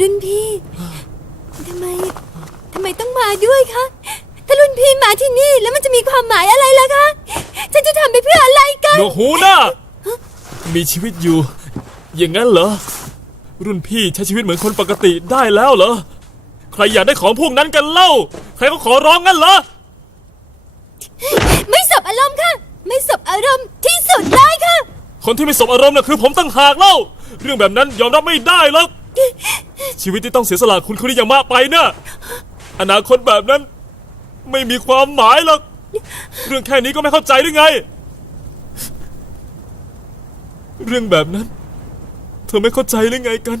รุ่นพี่ ทำไม ทำไมต้องมาด้วยคะ ถ้ารุ่นพี่มาที่นี่แล้วมันจะมีความหมายอะไรล่ะคะ ฉันจะทำไปเพื่ออะไรกันหนวกหูนะมีชีวิตอยู่ อย่างนั้นเหรอ รุ่นพี่ใช้ชีวิตเหมือนคนปกติได้แล้วเหรอ ใครอยากได้ของพวกนั้นกันเล่า ใครก็ขอร้องงั้นเหรอ ไม่สบอารมณ์ค่ะ ไม่สบอารมณ์ที่สุดเลยค่ะ คนที่ไม่สบอารมณ์น่ะคือผมตั้งหากเล่า เรื่องแบบนั้นยอมรับไม่ได้หรอกชีวิตที่ต้องเสียสละคุณคุริยามะไปนะ่ะอนาคตแบบนั้น ไม่มีความหมายหรอก เรื่องแค่นี้ก็ไม่เข้าใจหรือไง เรื่องแบบนั้น เธอไม่เข้าใจหรือไงกัน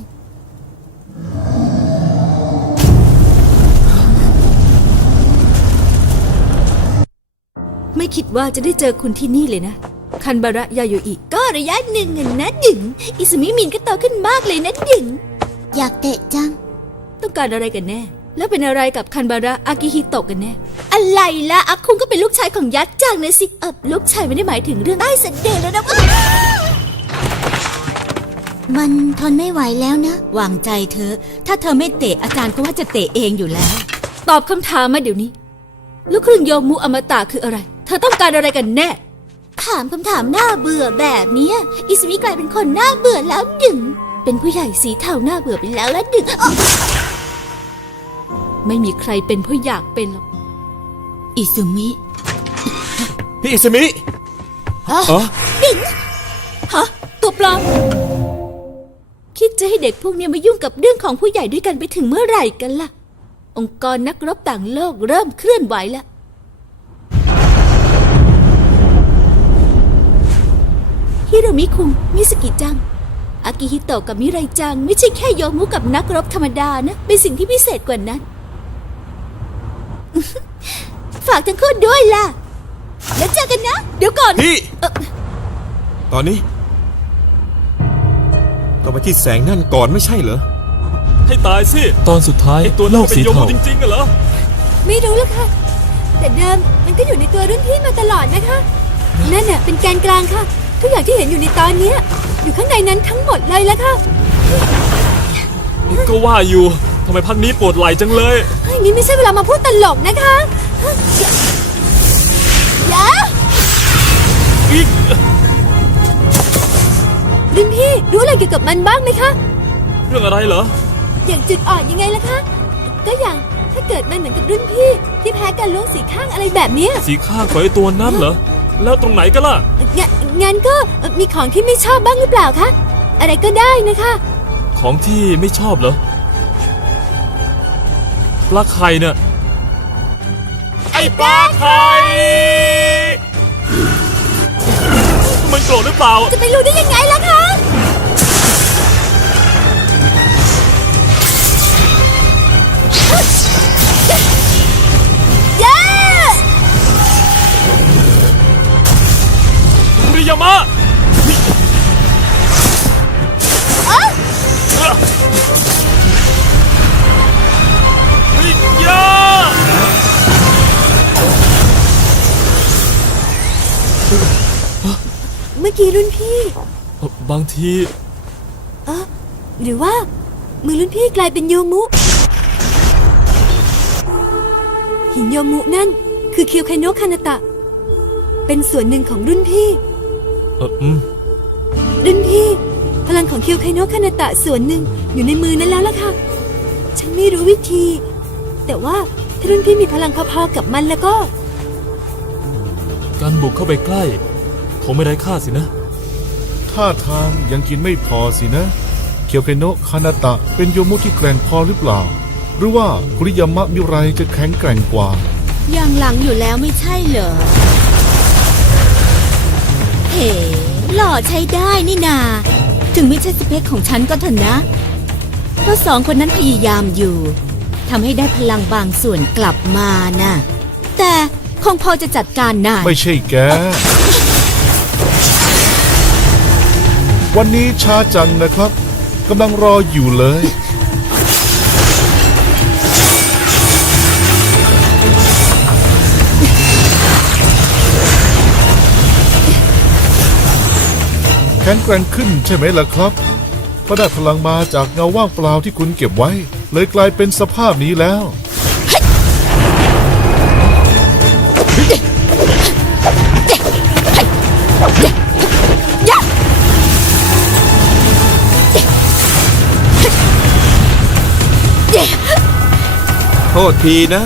ไม่คิดว่าจะได้เจอคุณที่นี่เลยนะ คันบาระยาโยอิก็ระยะหนึ่งอะนะดึง อิสุมิมินก็โตขึ้นมากเลยนะดึง อยากเตะจัง ต้องการอะไรกันแน่ แล้วเป็นอะไรกับคันบาระอากิฮิโตะกันแน่ อะไรล่ะอาคุงก็เป็นลูกชายของยักษ์จังนะสิเออลูกชายไม่ได้หมายถึงเรื่องใต้เสด็จแล้วนะมันทนไม่ไหวแล้วนะ วางใจเธอะถ้าเธอไม่เตะอาจารย์ก็ว่าจะเตะเองอยู่แล้ว ตอบคำถามมาเดี๋ยวนี้ ลูกครึ่งโยมุอมตะคืออะไร เธอต้องการอะไรกันแน่ ถามคำถามน่าเบื่อแบบเนี้ยอิสมิกลายเป็นคนน่าเบื่อแล้วดึง เป็นผู้ใหญ่สีเทาหน้าเบื่อไปแล้วแล้วดึงอ๊ะไม่มีใครเป็นเพราะอยากเป็นหรอก อิซุมิ พี่อิสมิฮะ อ๋อฮะ ตัวปลอม คิดจะให้เด็กพวกนี้มายุ่งกับเรื่องของผู้ใหญ่ด้วยกันไปถึงเมื่อไหร่กันล่ะ องค์กรนักรบต่างโลกเริ่มเคลื่อนไหวแล้ว ฮิโรมิคุง มิสกิจัง อากิฮิโตะกับมิไรจัง ไม่ใช่แค่โยมุกับนักรบธรรมดานะ เป็นสิ่งที่พิเศษกว่านั้น ฝากทั้งคู่ด้วยล่ะ แล้วเจอกันนะ เดี๋ยวก่อนพี่ เอ่อตอนนี้ต้องไปที่แสงนั่นก่อนไม่ใช่เหรอ ให้ตายสิตอนสุดท้ายไอตัวโลนั้นกเป็นสีโยมเทา จริงๆเหรอ ไม่รู้แล้วค่ะ แต่เดิมมันก็อยู่ในตัวรุ่นพี่มาตลอดนะคะ นั่นน่ะเป็นแกนกลางค่ะ ทุกอย่างที่เห็นอยู่ในตอนเนี้ยอยู่ข้างในนั้นทั้งหมดเลยละค่ะก็ว่าอยู่ทำไมพักนี้ปวดไหล่จังเลย เฮ้ยนี่ไม่ใช่เวลามาพูดตลกนะคะอย่าอีกรุ่นพี่รู้อะไรเกี่ยวกับมันบ้างไหมคะ เรื่องอะไรเหรอ อย่างจุดอ่อนยังไงล่ะคะ ก็อย่างถ้าเกิดมันเหมือนกับรุ่นพี่ ที่แพ้การล้วงสีข้างอะไรแบบเนี้ยสีข้างของไอตัวนั้นเหรอ แล้วตรงไหนกันล่ะ งนงั้นก็มีของที่ไม่ชอบบ้างหรือเปล่าคะ อะไรก็ได้นะคะ ของที่ไม่ชอบเหรอปลาไข่เนี่ย ไอปลาไข่ มันโกรธหรือเปล่า จะไปรู้ได้ยังไงล่ะคะ ยามะเฮ้ยอยาเมื่อกี้รุ่นพี่บางทีเออหรือว่า มือรุ่นพี่กลายเป็นโยมุ หินโยมุนั่น คือเคียวไคโนะคานาตะ เป็นส่วนหนึ่งของรุ่นพี่ อออืมรุ่นพี่ พลังของเคียวไคโนะคานาตะส่วนหนึ่งอยู่ในมือนั้นแล้วล่ะค่ะ ฉันไม่รู้วิธี แต่ว่าถ้ารุ่นพี่มีพลังพอๆกับมันแล้วก็ การบุกเข้าไปใกล้ คงไม่ไร้ค่าสินะ ท่าทางยังกินไม่พอสินะ เคียวเคโนะคานาตะ เป็นโยมุที่แกร่งพอหรือเปล่า หรือว่าคุริยามะมิไรจะแข็งแกร่งกว่า อย่างหลังอยู่แล้วไม่ใช่เหรอ เฮ้หล่อใช้ได้นี่นา ถึงไม่ใช่สเปคของฉันก็เถอะนะ เพราะสองคนนั้นพยายามอยู่ทำให้ได้พลังบางส่วนกลับมาน่ะ แต่คงพอจะจัดการนายไม่ใช่แก วันนี้ช้าจังนะครับกำลังรออยู่เลย แข็งแกร่งขึ้นใช่ไหมล่ะครับเพราะได้พลังมาจากเงาว่างเปล่าที่คุณเก็บไว้ เลยกลายเป็นสภาพนี้แล้วโทษทีนะ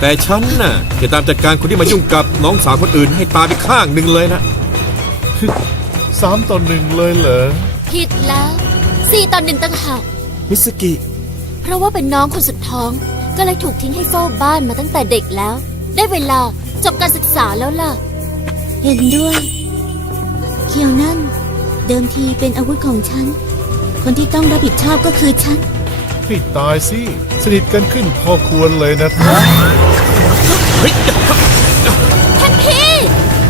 แต่ฉันน่ะ จะตามจัดการคนที่มายุ่งกับน้องสาวคนอื่นให้ตายไปข้างหนึ่งเลยนะ สามต่อหนึ่งเลยเหรอ ผิดแล้วสี่ต่อหนึ่งต่างหากมิสกิ เพราะว่าเป็นน้องคนสุดท้อง ก็เลยถูกทิ้งให้เฝ้าบ้านมาตั้งแต่เด็กแล้ว ได้เวลาจบการศึกษาแล้วล่ะ เห็นด้วย เคียวนั่น เดิมทีเป็นอาวุธของฉัน คนที่ต้องรับผิดชอบก็คือฉัน ให้ตายสิ สนิทกันขึ้นพอควรเลยนะครับ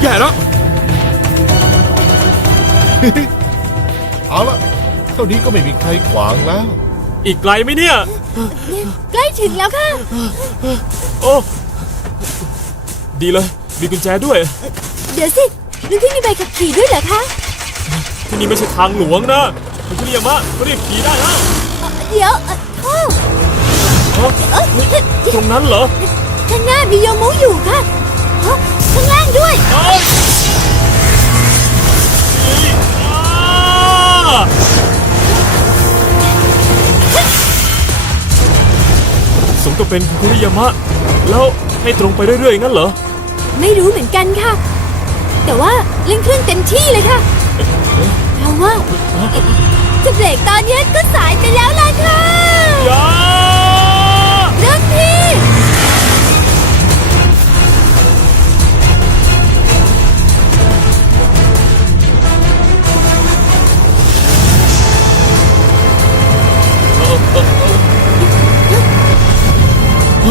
แย่แล้ว เอาละเท่านี้ก็ไม่มีใครขวางแล้ว อีกไกลไหมเนี่ย ใกล้ถึงแล้วค่ะ โอ้ ดีเลย มีกุญแจด้วย เดี๋ยวสิรุ่นพี่มีใบขับขี่ด้วยเหรอคะที่นี่ไม่ใช่ทางหลวงนะคุณคุริยามะเขาเรียกขี่ได้แล้วเดี๋ยวเอ่อโทษฮะตรงนั้นเหรอข้างหน้ามีโยมุอยู่ค่ะเอ้าข้างล่างด้วย เอ้ย สมกับเป็นคุณคุริยามะ แล้วให้ตรงไปเรื่อยๆงั้นเหรอ ไม่รู้เหมือนกันค่ะ แต่ว่าเร่งเครื่องเต็มที่เลยค่ะเพราะว่าจะเบรกตอนนี้ก็สายไปแล้วล่ะค่ะ โก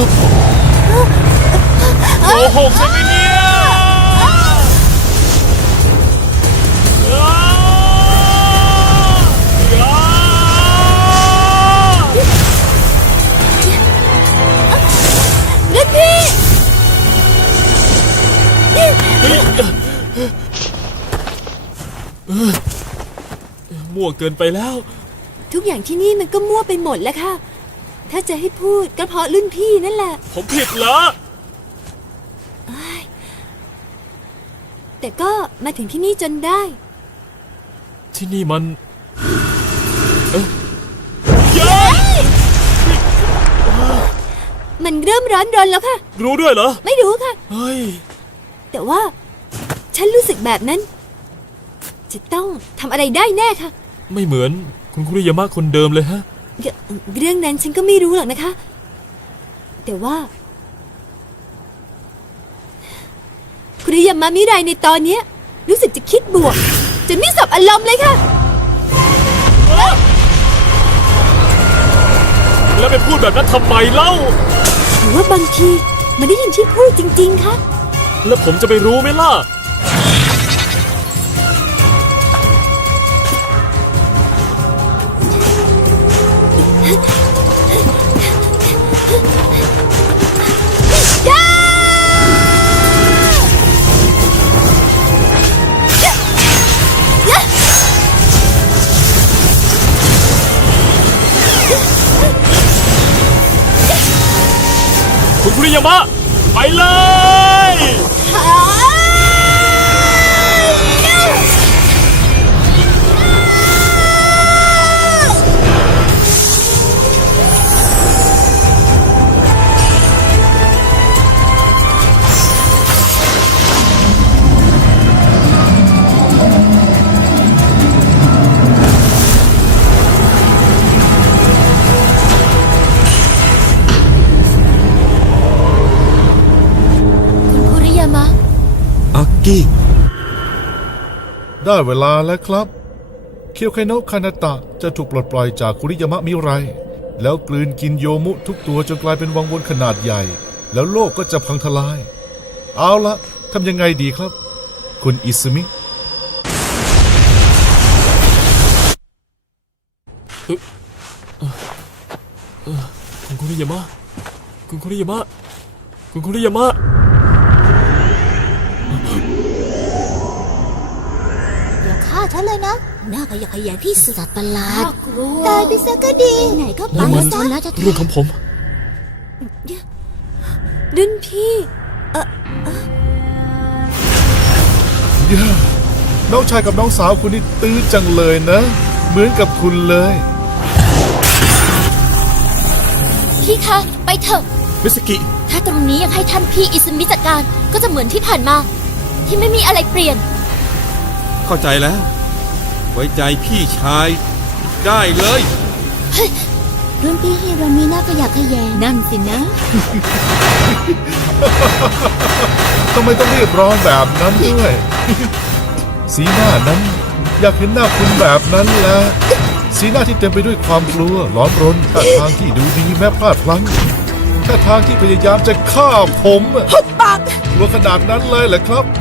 หกใช่ไหมเนี่ยอ้าอย่าเรื่องพี่มั่วเกินไปแล้ว ทุกอย่างที่นี่มันก็มั่วไปหมดแล้วค่ะ ถ้าจะให้พูดก็เพราะรุ่นพี่นั่นแหละผมผิดเหรอแต่ก็มาถึงที่นี่จนได้ ที่นี่มัน เอ๊ะเย้มันเริ่มร้อนรนแล้วค่ะ รู้ด้วยเหรอ ไม่รู้ค่ะ เฮ้ย แต่ว่า ฉันรู้สึกแบบนั้น จะต้องทำอะไรได้แน่ค่ะ ไม่เหมือนคุณคุริยามะคนเดิมเลยฮะ เรื่องเรื่องนั้นฉันก็ไม่รู้หรอกนะคะ แต่ว่า คุณยามามิไรในตอนเนี้ยรู้สึกจะคิดบวกจนไม่สับอารมณ์เลยค่ะ แล้วไปพูดแบบนั้นทำไมเล่า หรือว่าบางทีมันได้ยินที่พูดจริง ๆ คะ แล้วผมจะไปรู้ไหมล่ะ คุณคุริยามะไปเลย กี้ ได้เวลาแล้วครับ เคียวไคโนะคานาตะจะถูกปลดปล่อยจากคุริยามะมิไร แล้วกลืนกินโยมุทุกตัวจนกลายเป็นวังวนขนาดใหญ่ แล้วโลกก็จะพังทลาย เอาละทำยังไงดีครับ คุณอิซึมิคุณคุริยามะ คุณคุริยามะ คุณคุริยามะ นเลยนะ หน้าขยะแขยงที่สุดสัตว์ประหลาดกลัวตายไปซะก็ดี ไหนก็ไปแล้วมันซะแล้วจะเรื่องของผม รุ่นพี่ ย่าน้องชายกับน้องสาวคุณนี่ตื้อจังเลยนะ เหมือนกับคุณเลย พี่คะ ไปเถอะ มิสกิ ถ้าตรงนี้ยังให้ท่านพี่อิสมิจัดการก็จะเหมือนที่ผ่านมา ที่ไม่มีอะไรเปลี่ยน เข้าใจแล้ว ไว้ใจพี่ชาย ได้เลย รุ่นพี่ฮิโรมิน่าก็อยากขยงนั่นสินะ ทำไมต้องรีบร้อนแบบนั้นด้วย สีหน้านั้น อยากเห็นหน้าคุณแบบนั้นแหละสีหน้าที่เต็มไปด้วยความกลัวร้อนรนท่าทางที่ดูดีแม้พลาดพลั้งท่าทางที่พยายามจะฆ่าผมหุบปาก กลัวขนาดนั้นเลยเหรอครับอ่าหรือ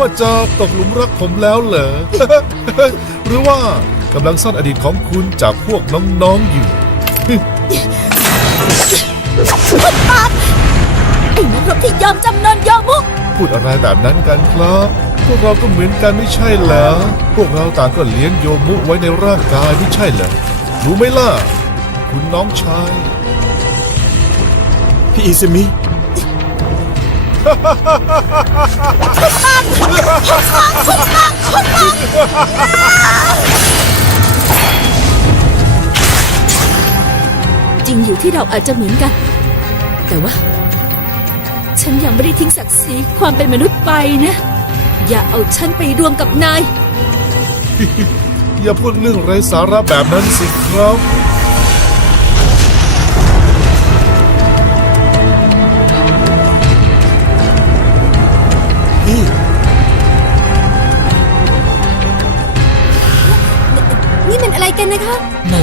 ว่าจะตกหลุมรักผมแล้วเหรอ หรือว่ากำลังซ่อนอดีตของคุณจากพวกน้องๆอยู่ไอ้นักรบที่ยอมจำนนยอมมุก พูดอะไรแบบนั้นกันครับ พวกเราก็เหมือนกันไม่ใช่เหรอ พวกเราต่างก็เลี้ยงโยมุไว้ในร่างกายไม่ใช่เหรอ รู้ไหมล่ะ คุณน้องชาย พี่อิสมิ จริงอยู่ที่เราอาจจะเหมือนกัน แต่ว่า ฉันยังไม่ได้ทิ้งศักดิ์ศรีความเป็นมนุษย์ไปนะ อย่าเอาฉันไปรวมกับนาย อย่าพูดเรื่องไร้สาระแบบนั้นสิครับ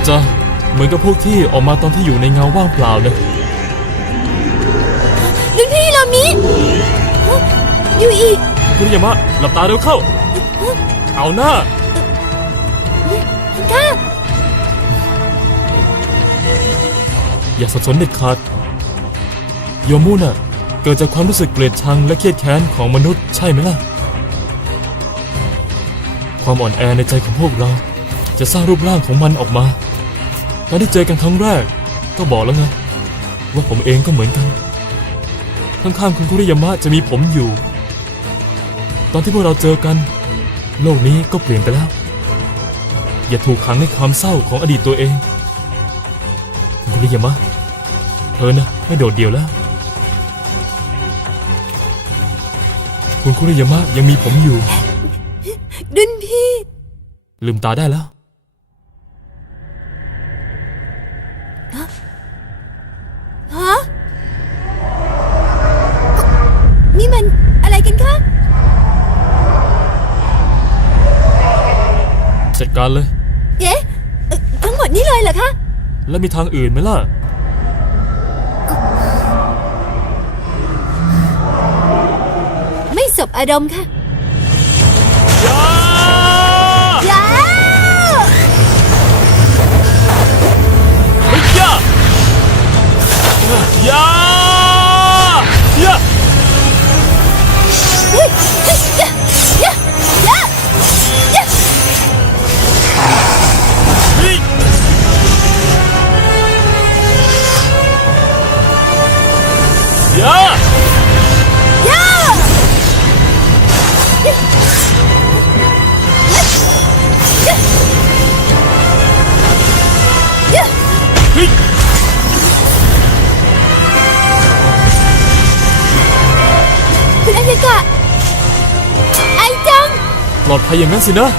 จะเหมือนกับพวกที่ออกมาตอนที่อยู่ในเงาว่างเปล่านะรุ่นพี่เรามียูอีคุณยามะหลับตาเร็วเข้า เอาหน้าค่ะอย่าสับสนเด็ดขาดโยมุน่ะ เกิดจากความรู้สึกเกลียดชังและเครียดแค้นของมนุษย์ใช่ไหมล่ะ ความอ่อนแอในใจของพวกเรา จะสร้างรูปร่างของมันออกมา ตอนที่เจอกันครั้งแรก ก็บอกแล้วไงว่าผมเองก็เหมือนกัน ข้างๆคุณคุริยามะจะมีผมอยู่ ตอนที่พวกเราเจอกัน โลกนี้ก็เปลี่ยนไปแล้ว อย่าถูกขังในความเศร้าของอดีตตัวเองคุณคุริยามะเธอนะไม่โดดเดี่ยวแล้ว คุณคุริยามะยังมีผมอยู่ รุ่นพี่ ลืมตาได้แล้ว ฮะ นี่มันอะไรกันคะ จัดการเลยเอ๊ะเอ่อทั้งหมดนี่เลยเหรอคะ แล้วมีทางอื่นไหมล่ะ ไม่สบอารมณ์ค่ะยายาเฮ้ยยา ยา ยา เฮ้ย ยายะเฮ้ยคุณอายากะไอจัง ปลอดภัยอย่างนั้นสินะ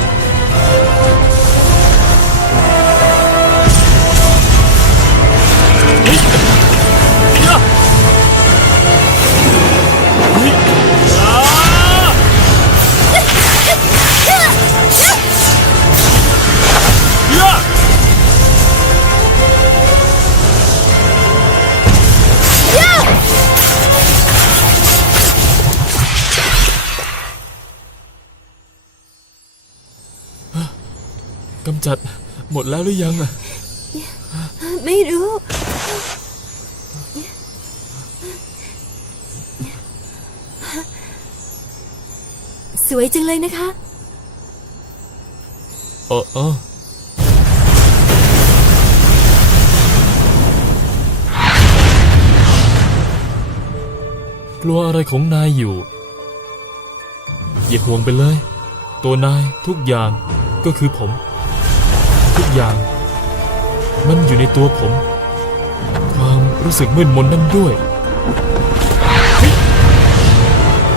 กำจัดหมดแล้วหรือยังอะไม่รู้ สวยจังเลยนะคะ เออเออกลัวอะไรของนายอยู่ อย่าห่วงไปเลย ตัวนายทุกอย่างก็คือผม ทุกอย่าง มันอยู่ในตัวผม ความรู้สึกมืดมนนั่นด้วย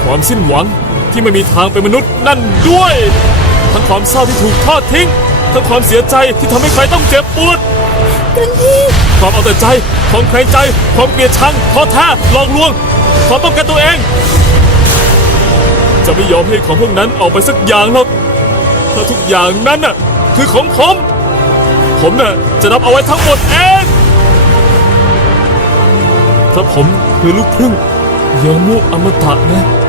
ความสิ้นหวังที่ไม่มีทางเป็นมนุษย์นั่นด้วย ทั้งความเศร้าที่ถูกทอดทิ้ง ทั้งความเสียใจที่ทำให้ใครต้องเจ็บปวดความเอาแต่ใจ ความแข็งใจ ความเกลียดชังท้อแท้หลอกลวง ความป้องกันตัวเอง จะไม่ยอมให้ของพวกนั้นออกไปสักอย่างหรอกเพราะทุกอย่างนั้นน่ะ คือของผม ผมน่ะจะรับเอาไว้ทั้งหมดเองเพราะผมคือลูกครึ่งโยมุอมตะนะ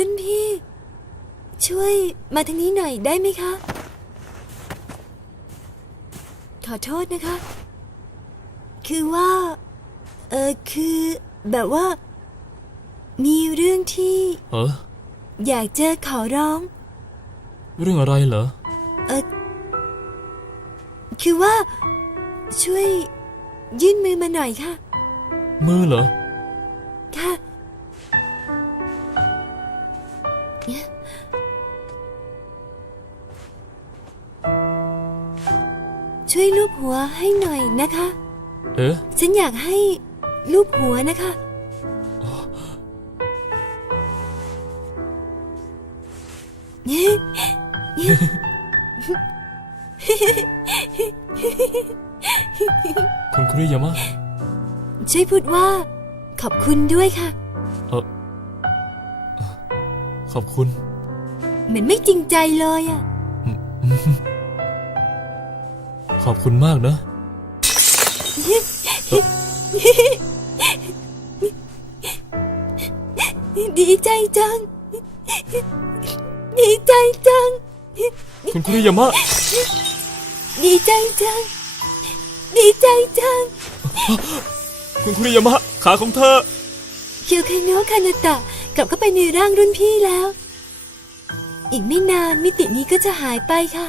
รุ่นพี่ ช่วยมาทางนี้หน่อยได้ไหมคะ ขอโทษนะคะ คือว่า เออคือแบบว่า มีเรื่องที่ เอออยากจะขอร้อง เรื่องอะไรเหรอ เออคือว่า ช่วยยื่นมือมาหน่อยค่ะ มือเหรอ ค่ะ ช่วยลูบหัวให้หน่อยนะคะ เอ๊ะฉันอยากให้ลูบหัวนะคะ คุณคุริยามะช่วยพูดว่า ขอบคุณด้วยค่ะ เออขอบคุณ เหมือนไม่จริงใจเลยอะ ขอบคุณมากนะ ดีใจจัง ดีใจจัง คุณคุริยามะ ดีใจจัง ดีใจจัง คุณคุริยามะ ขาของเธอ เคียวคาโนะคานาตะกลับเข้าไปในร่างรุ่นพี่แล้ว อีกไม่นานมิตินี้ก็จะหายไปค่ะ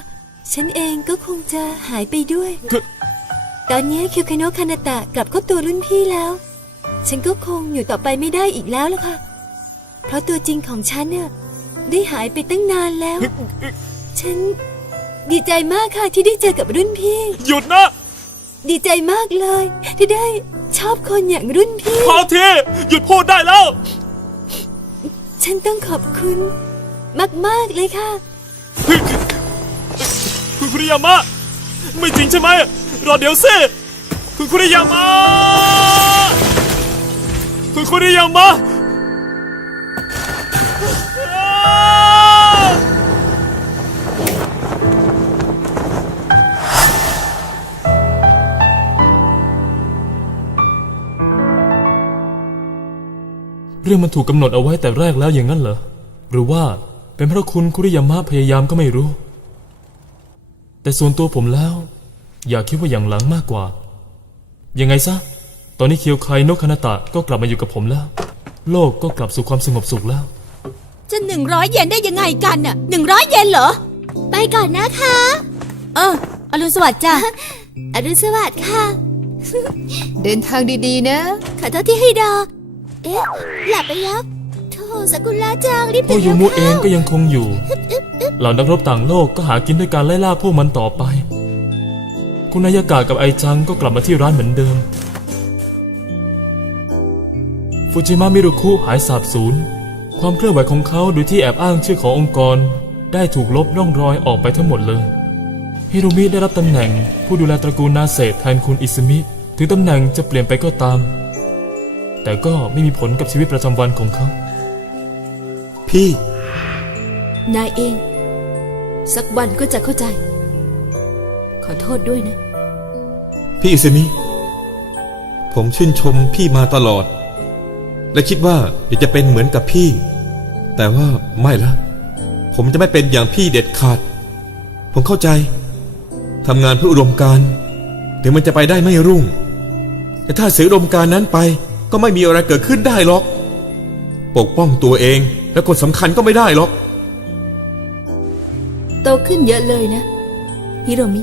ฉันเองก็คงจะหายไปด้วยคือตอนนี้เคียวคาโนะคานาตะกลับเข้าตัวรุ่นพี่แล้ว ฉันก็คงอยู่ต่อไปไม่ได้อีกแล้วล่ะค่ะ เพราะตัวจริงของฉันเนี่ยได้หายไปตั้งนานแล้ว ฉันดีใจมากค่ะที่ได้เจอกับรุ่นพี่ หยุดนะ ดีใจมากเลย ที่ได้ชอบคนอย่างรุ่นพี่ พอทีหยุดพูดได้แล้ว ฉันต้องขอบคุณ มาก ๆ เลยค่ะ คุณคุริยามะ ไม่จริงใช่ไหม รอเดี๋ยวสิคุณคุริยามะ คุณคุริยามะเรื่องมันถูกกำหนดเอาไว้แต่แรกแล้วอย่างนั้นเหรอ หรือว่าเป็นเพราะคุณคุริยามะพยายามก็ไม่รู้ แต่ส่วนตัวผมแล้ว อยากคิดว่าอย่างหลังมากกว่า ยังไงซะ ตอนนี้เคียวไคโนะคานาตะก็กลับมาอยู่กับผมแล้ว โลกก็กลับสู่ความสงบสุขแล้ว จะหนึ่งร้อยเยนได้ยังไงกันน่ะหนึ่งร้อยเยนเหรอ ไปก่อนนะคะ เอออรุณสวัสดิ์จ้ะ อรุณสวัสดิ์ค่ะ เดินทางดีๆนะ ขอโทษที่ให้รอเอ๊ะ หลับไปแล้ว โธ่สกุลลาจังรีบพวตื่กนยูแล้วมุค่ะเองก็ยังคงอยู่ เหล่านักรบต่างโลกก็หากินด้วยการไล่ล่าพวกมันต่อไป คุณนายากากับไอจังก็กลับมาที่ร้านเหมือนเดิม ฟูจิมะมิรุคุหายสาบสูญ ความเคลื่อนไหวของเขาโดยที่แอบอ้างชื่อขององค์กร ได้ถูกลบร่องรอยออกไปทั้งหมดเลย ฮิโรมิได้รับตำแหน่งผู้ดูแลตระกูลนาเศษแทนคุณอิซึมิ ถึงตำแหน่งจะเปลี่ยนไปก็ตาม แต่ก็ไม่มีผลกับชีวิตประจำวันของเขา พี่ นายเอง สักวันก็จะเข้าใจ ขอโทษด้วยนะ พี่อิสมิผมชื่นชมพี่มาตลอด และคิดว่าอยากจะเป็นเหมือนกับพี่ แต่ว่าไม่ละ ผมจะไม่เป็นอย่างพี่เด็ดขาด ผมเข้าใจทำงานเพื่ออุดมการณ์ถึงมันจะไปได้ไม่รุ่ง แต่ถ้าเสียอุดมการณ์นั้นไปก็ไม่มีอะไรเกิดขึ้นได้หรอก ปกป้องตัวเอง และคนสำคัญก็ไม่ได้หรอก โตขึ้นเยอะเลยนะ ฮิโรมิ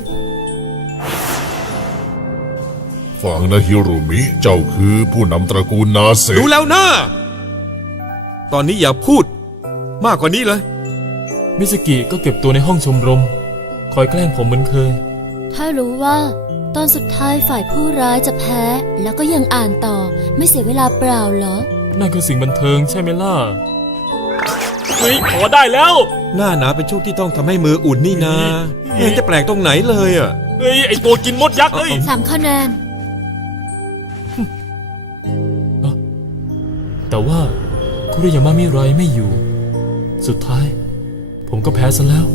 ฟังนะฮิโรมิ เจ้าคือผู้นำตระกูลนาเซรู้แล้วนะตอนนี้อย่าพูด มากกว่านี้เลย มิสกิก็เก็บตัวในห้องชมรม คอยแกล้งผมเหมือนเคย ถ้ารู้ว่า ตอนสุดท้ายฝ่ายผู้ร้ายจะแพ้ แล้วก็ยังอ่านต่อไม่เสียเวลาเปล่าเหรอ นั่นคือสิ่งบันเทิงใช่ไหมล่ะ เฮ้ยพอได้แล้ว หน้าหนาวเป็นช่วงที่ต้องทำให้มืออุ่นนี่นาไม่เห็นจะแปลกตรงไหนเลยอะ เฮ้ยไอตัวกินมดยักษ์เอ้ยสามคะแนน แต่ว่าคุริยามามิไรไม่อยู่ สุดท้าย ผมก็แพ้ซะแล้ว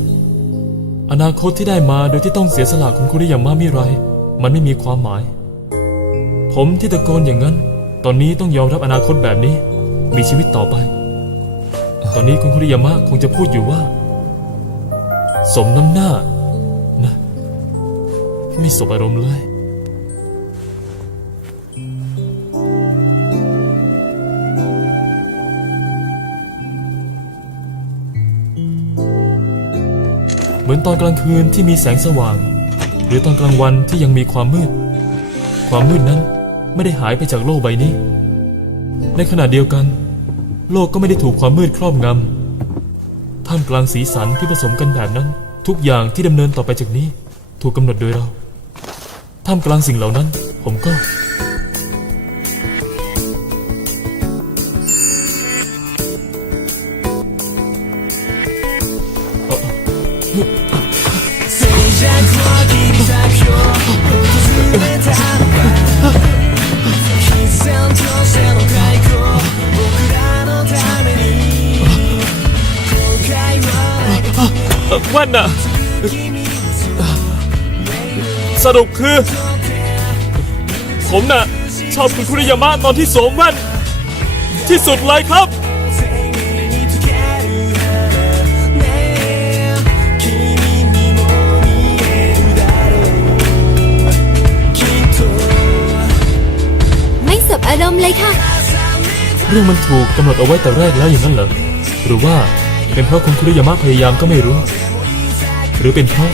อนาคตที่ได้มาโดยที่ต้องเสียสละของคุริยามามิไร มันไม่มีความหมาย ผมที่ตะโกนอย่างนั้น ตอนนี้ต้องยอมรับอนาคตแบบนี้ มีชีวิตต่อไป ตอนนี้คุณคุริยามะคงจะพูดอยู่ว่า สมน้ำหน้า นะ ไม่สบอารมณ์เลย เหมือนตอนกลางคืนที่มีแสงสว่าง หรือตอนกลางวันที่ยังมีความมืด ความมืดนั้นไม่ได้หายไปจากโลกใบนี้ ในขณะเดียวกัน โลกก็ไม่ได้ถูกความมืดครอบงำ ท่ามกลางสีสันที่ผสมกันแบบนั้น ทุกอย่างที่ดำเนินต่อไปจากนี้ ถูกกำหนดโดยเรา ท่ามกลางสิ่งเหล่านั้น ผมก็ แว่นน่ะ สรุปคือ ผมน่ะ ชอบคุณคุริยามะตอนที่สวมแว่น ที่สุดเลยครับไม่สบอารมณ์เลยค่ะ เรื่องมันถูกกำหนดเอาไว้แต่แรกแล้วอย่างนั้นเหรอ หรือว่าเป็นเพราะคุณคุริยามะพยายามก็ไม่รู้ หรือเป็นเพราะ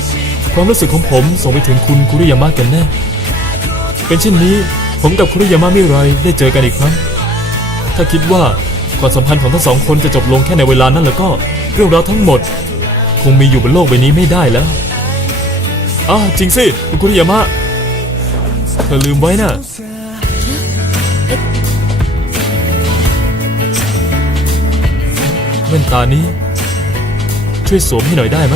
ความรู้สึกของผมส่งไปถึงคุณคุริยามะกันแน่ เป็นเช่นนี้ผมกับคุริยามะมิไรได้เจอกันอีกครั้ง ถ้าคิดว่าความสัมพันธ์ของทั้งสองคนจะจบลงแค่ในเวลานั้นแล้วก็เรื่องราวทั้งหมด คงมีอยู่บนโลกใบนี้ไม่ได้แล้วอ่าจริงสิคุณคุริยามะเธอลืมไว้น่ะแว่นตานี้ ช่วยสวมให้หน่อยได้ไหม